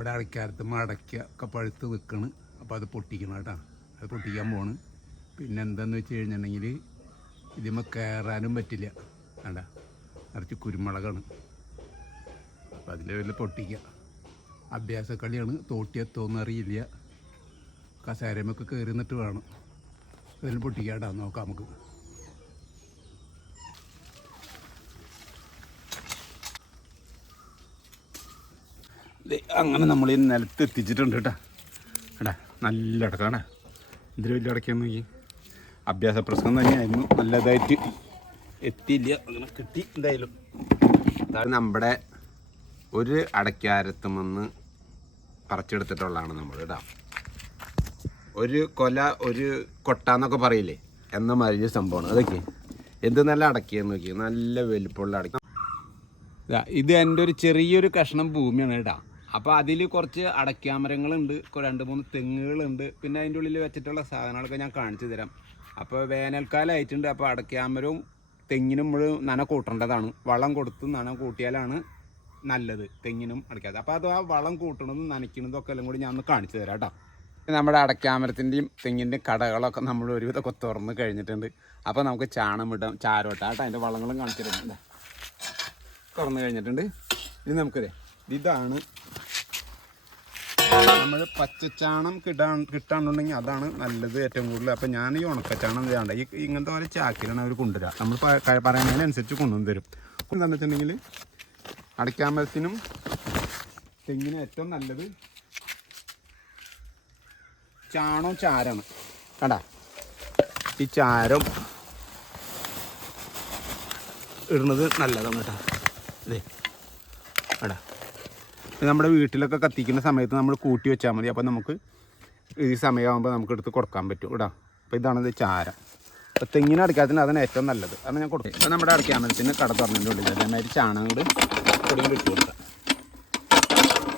ഇവിടെ അടയ്ക്കാരത്ത് മടക്കുക ഒക്കെ പഴുത്ത് നിൽക്കണ്. അപ്പോൾ അത് പൊട്ടിക്കണം കേട്ടോ. അത് പൊട്ടിക്കാൻ പോണ്. പിന്നെ എന്താണെന്ന് വെച്ച് കഴിഞ്ഞിട്ടുണ്ടെങ്കിൽ ഇതിന്മേൽ കയറാനും പറ്റില്ല. വേണ്ട, നിറച്ച് കുരുമുളകാണ്. അപ്പോൾ അതിൽ വലിയ പൊട്ടിക്കുക. അഭ്യാസക്കളിയാണ്. തോട്ടിയെത്തോന്നും അറിയില്ല. കസേരമൊക്കെ കയറി നിന്നിട്ട് വേണം അതിൽ പൊട്ടിക്കാട്ടാ. നോക്കാം നമുക്ക്. അങ്ങനെ നമ്മൾ ഈ നിലത്ത് എത്തിച്ചിട്ടുണ്ട് കേട്ടോ. എടാ നല്ല അടക്കാണ്. ഇതിൽ വലിയ അടയ്ക്കാന്ന് നോക്കി. അഭ്യാസ പ്രശ്നം തന്നെയായിരുന്നു. നല്ലതായിട്ട് എത്തിയില്ല. അങ്ങനെ കിട്ടി എന്തായാലും. അതാണ് നമ്മുടെ ഒരു അടയ്ക്കാരത്തുമെന്ന് പറിച്ചെടുത്തിട്ടുള്ളതാണ് നമ്മൾ കേട്ടോ. ഒരു കൊല ഒരു കൊട്ടാന്നൊക്കെ പറയില്ലേ എന്ന മാതിരി സംഭവമാണ് അതൊക്കെ. എന്ത് നല്ല അടക്കിയെന്ന് നോക്കി. നല്ല വലിപ്പമുള്ള അടക്ക. ഇത് എൻ്റെ ഒരു ചെറിയൊരു കഷ്ണം ഭൂമിയാണ് കേട്ടോ. അപ്പോൾ അതിൽ കുറച്ച് അടയ്ക്കാമരങ്ങളുണ്ട്, 2-3 തെങ്ങുകളുണ്ട്. പിന്നെ അതിൻ്റെ ഉള്ളിൽ വെച്ചിട്ടുള്ള സാധനങ്ങളൊക്കെ ഞാൻ കാണിച്ചു തരാം. അപ്പോൾ വേനൽക്കാലമായിട്ടുണ്ട്. അപ്പോൾ അടയ്ക്കാമരവും തെങ്ങിനും നമ്മൾ നന കൂട്ടേണ്ടതാണ്. വളം കൊടുത്ത് നന കൂട്ടിയാലാണ് നല്ലത് തെങ്ങിനും അടയ്ക്കാതെ. അപ്പോൾ അത് ആ വളം കൂട്ടണതും നനയ്ക്കുന്നതൊക്കെ എല്ലാം കൂടി ഞാൻ ഒന്ന് കാണിച്ചു തരാം കേട്ടോ. നമ്മുടെ അടയ്ക്കാമരത്തിൻ്റെയും തെങ്ങിൻ്റെയും കടകളൊക്കെ നമ്മൾ ഒരുവിധമൊക്കെ തുറന്ന് കഴിഞ്ഞിട്ടുണ്ട്. അപ്പോൾ നമുക്ക് ചാണം ഇടാം, ചാരോട്ട കേട്ടോ. അതിൻ്റെ വളങ്ങളും കാണിച്ചിട്ടുണ്ട്. തുറന്ന് കഴിഞ്ഞിട്ടുണ്ട്. ഇനി നമുക്കറിയാം ഇതാണ് നമ്മൾ പച്ചച്ചാണം കിട്ടാനുണ്ടെങ്കിൽ അതാണ് നല്ലത് ഏറ്റവും കൂടുതൽ. അപ്പോൾ ഞാൻ ഈ ഉണക്കച്ചാണം വേണ്ട ഈ ഇങ്ങനത്തെ പോലെ ചാക്കിലാണ് അവർ കൊണ്ടുവരിക. നമ്മൾ പറയുന്നതിനനുസരിച്ച് കൊണ്ടുവന്ന് തരും. എന്താണെന്ന് വെച്ചിട്ടുണ്ടെങ്കിൽ അടയ്ക്കാമരത്തിനും തെങ്ങിനും ഏറ്റവും നല്ലത് ചാണവും ചാരാണ് കണ്ടാ. ഈ ചാരം ഇടുന്നത് നല്ലതാണ് കേട്ടോ. അതെ എടാ, നമ്മുടെ വീട്ടിലൊക്കെ കത്തിക്കുന്ന സമയത്ത് നമ്മൾ കൂട്ടി വെച്ചാൽ മതി. അപ്പോൾ നമുക്ക് ഈ സമയമാകുമ്പോൾ നമുക്ക് എടുത്ത് കൊടുക്കാൻ പറ്റും കേട്ടോ. അപ്പോൾ ഇതാണിത് ചാരം. അപ്പോൾ തെങ്ങിന് അടയ്ക്കാത്തിന് അതാണ് ഏറ്റവും നല്ലത്. അത് ഞാൻ കൊടുക്കും. അപ്പോൾ നമ്മുടെ അടയ്ക്കാമരത്തിന് കട തുറന്നതിൻ്റെ ഉള്ളിൽ അതേമാതിരി ചാണകം കൂടി പൊടിയും ഇട്ട് കൊടുക്കാം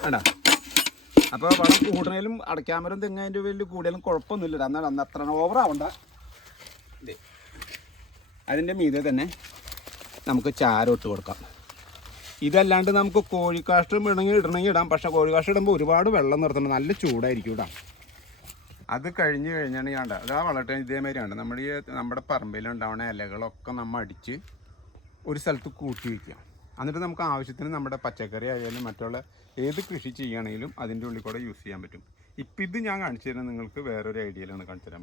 കേട്ടോ. അപ്പോൾ വളം കൂടുതലും അടയ്ക്കാമരം തെങ്ങതിൻ്റെ വലിയ കൂടുതലും കുഴപ്പമൊന്നുമില്ല. എന്നാൽ അത്ര ഓവറാവണ്ട. ഇതേ അതിൻ്റെ മീതെ തന്നെ നമുക്ക് ചാരം ഇട്ട് കൊടുക്കാം. ഇതല്ലാണ്ട് നമുക്ക് കോഴിക്കാഷ്ടം ഇടണമെങ്കിൽ ഇടാം. പക്ഷേ കോഴിക്കാഷ്ടം ഇടുമ്പോൾ ഒരുപാട് വെള്ളം നിർത്തണം. നല്ല ചൂടായിരിക്കും ഇടാം. അത് കഴിഞ്ഞ് കഴിഞ്ഞാണ് വേണ്ട. അതാ വളട്ടെ ഇതേമാതിരിയാണ് നമ്മുടെ പറമ്പിലുണ്ടാവുന്ന ഇലകളൊക്കെ നമ്മൾ അടിച്ച് ഒരു സ്ഥലത്ത് കൂട്ടി വയ്ക്കുക. എന്നിട്ട് നമുക്ക് ആവശ്യത്തിന് നമ്മുടെ പച്ചക്കറി ആയാലും മറ്റുള്ള ഏത് കൃഷി ചെയ്യുകയാണെങ്കിലും അതിൻ്റെ ഉള്ളിൽ കൂടെ യൂസ് ചെയ്യാൻ പറ്റും. ഇപ്പം ഇത് ഞാൻ കാണിച്ചു തരാം നിങ്ങൾക്ക് വേറൊരു ഐഡിയയിലാണ് കാണിച്ചു തരാൻ.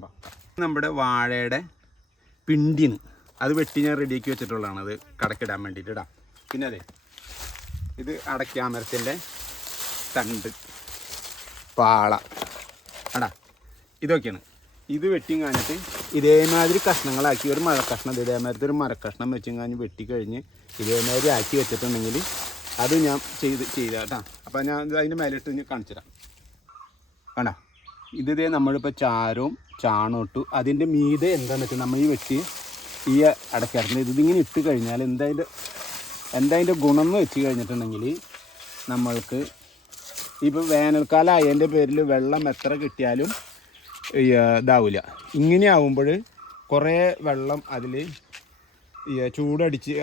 നമ്മുടെ വാഴയുടെ പിണ്ടിന് അത് വെട്ടി ഞാൻ റെഡിയാക്കി വെച്ചിട്ടുള്ളതാണ്. അത് കടക്കിടാൻ വേണ്ടിയിട്ട് ഇടാം. പിന്നെ അതെ ഇത് അടയ്ക്കാമരത്തിൻ്റെ തണ്ട്, പാള അടാ ഇതൊക്കെയാണ്. ഇത് വെട്ടിയും കാണിട്ട് ഇതേമാതിരി കഷ്ണങ്ങളാക്കി ഒരു മരക്കഷ്ണം ഇതേമാതിരത്തെ ഒരു മരക്കഷ്ണം വെച്ചും കാഞ്ഞ് വെട്ടിക്കഴിഞ്ഞ് ഇതേമാതിരി ആക്കി വെച്ചിട്ടുണ്ടെങ്കിൽ അത് ഞാൻ ചെയ്ത കേട്ടോ. അപ്പോൾ ഞാൻ അതിൻ്റെ മേലിട്ട് ഞാൻ കാണിച്ചു തരാം. വേണ്ട ഇതേ നമ്മളിപ്പോൾ ചാരവും ചാണോട്ടു അതിൻ്റെ മീതെ എന്താണെന്ന് വെച്ചാൽ നമ്മൾ ഈ വെട്ടി ഈ അടയ്ക്കാറുണ്ട്. ഇതിങ്ങനെ ഇട്ട് കഴിഞ്ഞാൽ എന്താ ഗുണം എന്ന് വെച്ച് കഴിഞ്ഞിട്ടുണ്ടെങ്കിൽ നമ്മൾക്ക് ഇപ്പോൾ വേനൽക്കാലം അതിൻ്റെ പേരിൽ വെള്ളം എത്ര കിട്ടിയാലും ഇതാവില്ല. ഇങ്ങനെ ആവുമ്പോൾ കുറേ വെള്ളം അതിൽ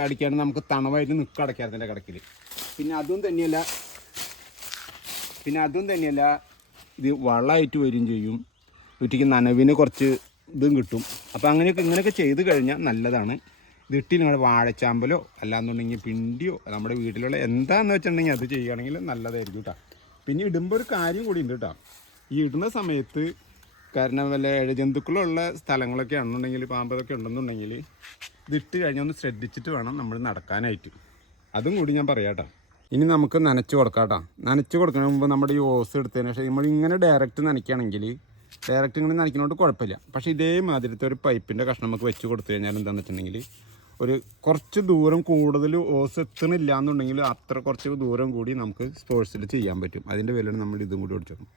അടിക്കാണ്ട് നമുക്ക് തണവായിട്ട് നിൽക്കുക അടയ്ക്കാരത്തിൻ്റെ കിടക്കിൽ. പിന്നെ അതും തന്നെയല്ല ഇത് വളമായിട്ട് വരും ചെയ്യും. വീട്ടിലേക്ക് നനവിന് കുറച്ച് ഇതും കിട്ടും. അപ്പോൾ ഇങ്ങനെയൊക്കെ ചെയ്ത് കഴിഞ്ഞാൽ നല്ലതാണ്. ഇതിട്ട് നിങ്ങൾ വാഴച്ചാമ്പലോ അല്ലാന്നുണ്ടെങ്കിൽ പിണ്ടിയോ നമ്മുടെ വീട്ടിലുള്ള എന്താണെന്ന് വെച്ചിട്ടുണ്ടെങ്കിൽ അത് ചെയ്യുകയാണെങ്കിൽ നല്ലതായിരിക്കും കേട്ടോ. പിന്നെ ഇടുമ്പോൾ ഒരു കാര്യം കൂടി ഉണ്ട് കേട്ടോ. ഈ ഇടുന്ന സമയത്ത് കാരണം വല്ല ഇഴജന്തുക്കളുള്ള സ്ഥലങ്ങളൊക്കെ ആണെന്നുണ്ടെങ്കിൽ പാമ്പതൊക്കെ ഉണ്ടെന്നുണ്ടെങ്കിൽ ഇതിട്ട് കഴിഞ്ഞാൽ ഒന്ന് ശ്രദ്ധിച്ചിട്ട് വേണം നമ്മൾ നടക്കാനായിട്ട്. അതും കൂടി ഞാൻ പറയാം കേട്ടോ. ഇനി നമുക്ക് നനച്ച് കൊടുക്കാം കേട്ടോ. നനച്ച് കൊടുക്കുന്നതിന് മുമ്പ് നമ്മുടെ ഈ ഓസ് എടുത്തതിന് ശേഷം നമ്മളിങ്ങനെ ഡയറക്റ്റ് നനയ്ക്കുകയാണെങ്കിൽ ഡയറക്റ്റ് ഇങ്ങനെ നനയ്ക്കുന്നതുകൊണ്ട് കുഴപ്പമില്ല. പക്ഷേ ഇതേമാതിരത്തെ ഒരു പൈപ്പിൻ്റെ കഷ്ണം നമുക്ക് വെച്ച് കൊടുത്തു കഴിഞ്ഞാൽ എന്താണെന്ന് വെച്ചിട്ടുണ്ടെങ്കിൽ കുറച്ച് ദൂരം കൂടുതൽ ഓസ് എത്തണില്ല എന്നുണ്ടെങ്കിൽ അത്ര കുറച്ച് ദൂരം കൂടി നമുക്ക് സ്പോർട്സിൽ ചെയ്യാൻ പറ്റും. അതിൻ്റെ പേരിലാണ് നമ്മൾ ഇതും കൂടി ഓടിച്ചോളും.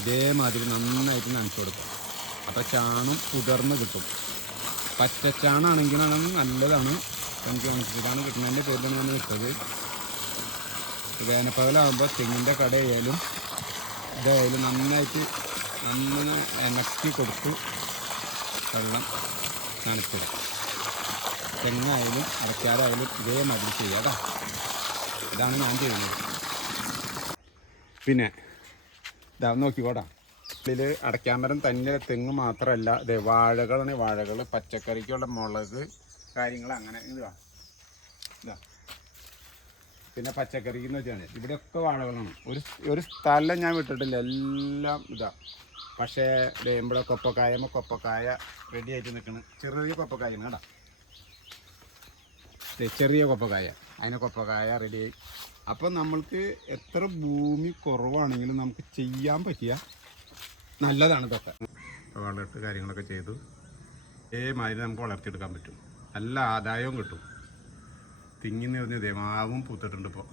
ഇതേമാതിരി നന്നായിട്ട് നനച്ചു കൊടുക്കും. അപ്പോൾ ചാണം ഉതിർന്ന് കിട്ടും. പച്ചച്ചാണാണെങ്കിലാണ് നല്ലതാണ്. എനിക്ക് മനസ്സിലാണ് കിട്ടുന്നതിൻ്റെ പേരിലാണ് നമ്മൾ ഇട്ടത്. വേനൽപ്പകലാകുമ്പോൾ തെങ്ങിൻ്റെ കടയായാലും ഇതായാലും നന്നായിട്ട് ഇണക്കി കൊടുത്ത് വെള്ളം നനച്ചിടും. തെങ്ങായാലും അടയ്ക്കാരായാലും ഇതേമാതിരി ചെയ്യാം കേട്ടോ. ഇതാണ് ഞാൻ ചെയ്യുന്നത്. പിന്നെ ഇതാ നോക്കിക്കോടാ, ഇതിൽ അടയ്ക്കാമരം തന്നെ തെങ്ങ് മാത്രമല്ല, ഇതേ വാഴകളാണ്, വാഴകൾ, പച്ചക്കറിക്കുള്ള മുളക് കാര്യങ്ങൾ, അങ്ങനെ ഇതാ ഇതാ. പിന്നെ പച്ചക്കറിക്ക് എന്ന് വെച്ചാൽ ഇവിടെയൊക്കെ വാഴകളാണ്. ഒരു സ്ഥലം ഞാൻ വിട്ടിട്ടില്ല, എല്ലാം ഇതാ. പക്ഷേ ഇവിടെ കൊപ്പക്കായ റെഡി ആയിട്ട് നിൽക്കണം. ചെറിയ കൊപ്പക്കായാണ് കേട്ടോ, ചെറിയ കൊപ്പക്കായ, അതിന് കൊപ്പക്കായ റെഡിയായി. അപ്പം നമ്മൾക്ക് എത്ര ഭൂമി കുറവാണെങ്കിലും നമുക്ക് ചെയ്യാൻ പറ്റിയ നല്ലതാണ് ഇതൊക്കെ. വളമിട്ട് കാര്യങ്ങളൊക്കെ ചെയ്തു മാതിരി നമുക്ക് വളർത്തിയെടുക്കാൻ പറ്റും. നല്ല ആദായവും കിട്ടും. തിങ്ങി നിറഞ്ഞതേ മാവും പൂത്തിട്ടുണ്ട് ഇപ്പോൾ.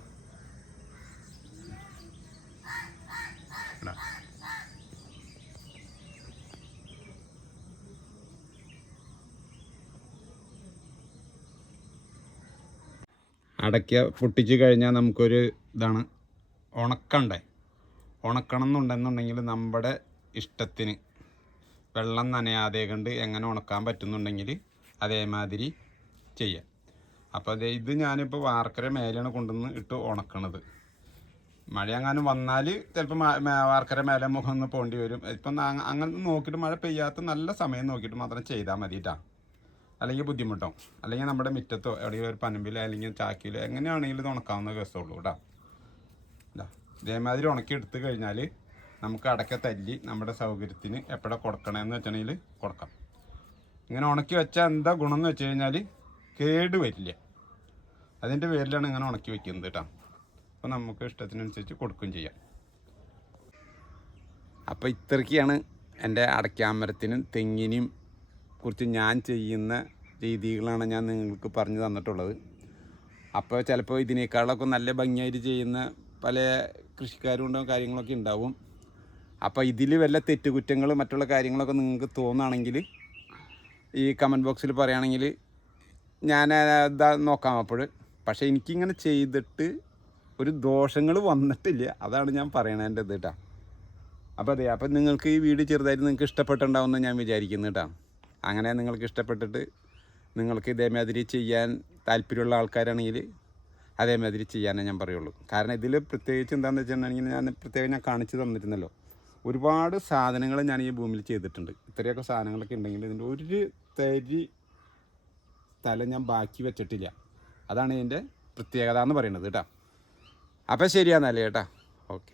അടയ്ക്ക പൊട്ടിച്ച് കഴിഞ്ഞാൽ നമുക്കൊരു ഇതാണ്, ഉണക്കണ്ടേ. ഉണക്കണം എന്നുണ്ടെന്നുണ്ടെങ്കിൽ നമ്മുടെ ഇഷ്ടത്തിന് വെള്ളം നനയാതെ കണ്ട് എങ്ങനെ ഉണക്കാൻ പറ്റുന്നുണ്ടെങ്കിൽ അതേമാതിരി ചെയ്യാം. അപ്പോൾ ഇത് ഞാനിപ്പോൾ വാർക്കര മേലെയാണ് കൊണ്ടുവന്ന് ഇട്ട് ഉണക്കണത്. മഴയെങ്ങാനും വന്നാൽ ചിലപ്പോൾ വാർക്കര മേലെ മുഖം ഒന്ന് പോകേണ്ടി വരും. ഇപ്പം അങ്ങനെ നോക്കിയിട്ട് മഴ പെയ്യാത്ത നല്ല സമയം നോക്കിയിട്ട് മാത്രം ചെയ്താൽ മതി കേട്ടോ. അല്ലെങ്കിൽ ബുദ്ധിമുട്ടാവും. അല്ലെങ്കിൽ നമ്മുടെ മുറ്റത്തോ എവിടെയെങ്കിലും ഒരു പനമ്പിലോ അല്ലെങ്കിൽ ചാക്കിലോ എങ്ങനെയാണെങ്കിലും ഇത് ഉണക്കാവുന്ന കേസുള്ളൂ കേട്ടോ. ഇതാ ഇതേമാതിരി ഉണക്കി എടുത്തു കഴിഞ്ഞാൽ നമുക്ക് അടയ്ക്ക തല്ലി നമ്മുടെ സൗകര്യത്തിന് എപ്പോഴാണ് കൊടുക്കണമെന്ന് വെച്ചിട്ടുണ്ടെങ്കിൽ കൊടുക്കാം. ഇങ്ങനെ ഉണക്കി വെച്ചാൽ എന്താ ഗുണം എന്ന് വെച്ച് കഴിഞ്ഞാൽ കേട് വരില്ല. അതിൻ്റെ പേരിലാണ് ഇങ്ങനെ ഉണക്കി വെക്കുന്നത് കേട്ടോ. അപ്പോൾ നമുക്ക് ഇഷ്ടത്തിനനുസരിച്ച് കൊടുക്കുകയും ചെയ്യാം. അപ്പോൾ ഇത്രയ്ക്കാണ് എൻ്റെ അടയ്ക്കാമരത്തിനും തെങ്ങിനും കുറിച്ച് ഞാൻ ചെയ്യുന്ന രീതികളാണ് ഞാൻ നിങ്ങൾക്ക് പറഞ്ഞു തന്നിട്ടുള്ളത്. അപ്പോൾ ചിലപ്പോൾ ഇതിനേക്കാളൊക്കെ നല്ല ഭംഗിയായിട്ട് ചെയ്യുന്ന പല കൃഷിക്കാരും കാര്യങ്ങളൊക്കെ ഉണ്ടാവും. അപ്പോൾ ഇതിൽ വല്ല തെറ്റുകുറ്റങ്ങൾ മറ്റുള്ള കാര്യങ്ങളൊക്കെ നിങ്ങൾക്ക് തോന്നുകയാണെങ്കിൽ ഈ കമൻറ്റ് ബോക്സിൽ പറയുകയാണെങ്കിൽ ഞാൻ ഇതാ നോക്കാം. അപ്പോൾ പക്ഷേ എനിക്കിങ്ങനെ ചെയ്തിട്ട് ഒരു ദോഷങ്ങൾ വന്നിട്ടില്ല, അതാണ് ഞാൻ പറയണതിൻ്റെ ഇത് കേട്ടോ. അപ്പോൾ അതെ, അപ്പം നിങ്ങൾക്ക് ഈ വീഡിയോ ചെറുതായിട്ട് നിങ്ങൾക്ക് ഇഷ്ടപ്പെട്ടുണ്ടാവുമെന്ന് ഞാൻ വിചാരിക്കുന്നു കേട്ടോ. അങ്ങനെ നിങ്ങൾക്ക് ഇഷ്ടപ്പെട്ടിട്ട് നിങ്ങൾക്ക് ഇതേമാതിരി ചെയ്യാൻ താല്പര്യമുള്ള ആൾക്കാരാണെങ്കിൽ അതേമാതിരി ചെയ്യാനേ ഞാൻ പറയുള്ളൂ. കാരണം ഇതിൽ പ്രത്യേകിച്ച് എന്താണെന്ന് വെച്ചിട്ടുണ്ടെങ്കിൽ ഞാൻ കാണിച്ചു തന്നിരുന്നല്ലോ, ഒരുപാട് സാധനങ്ങൾ ഞാൻ ഈ ഭൂമിയിൽ ചെയ്തിട്ടുണ്ട്. ഇത്രയൊക്കെ സാധനങ്ങളൊക്കെ ഉണ്ടെങ്കിൽ ഇതിൻ്റെ ഒരു തരി സ്ഥലം ഞാൻ ബാക്കി വെച്ചിട്ടില്ല. അതാണ് ഇതിൻ്റെ പ്രത്യേകത എന്ന് പറയുന്നത് കേട്ടോ. അപ്പോൾ ശരിയാണെന്നല്ലേ കേട്ടോ. ഓക്കെ.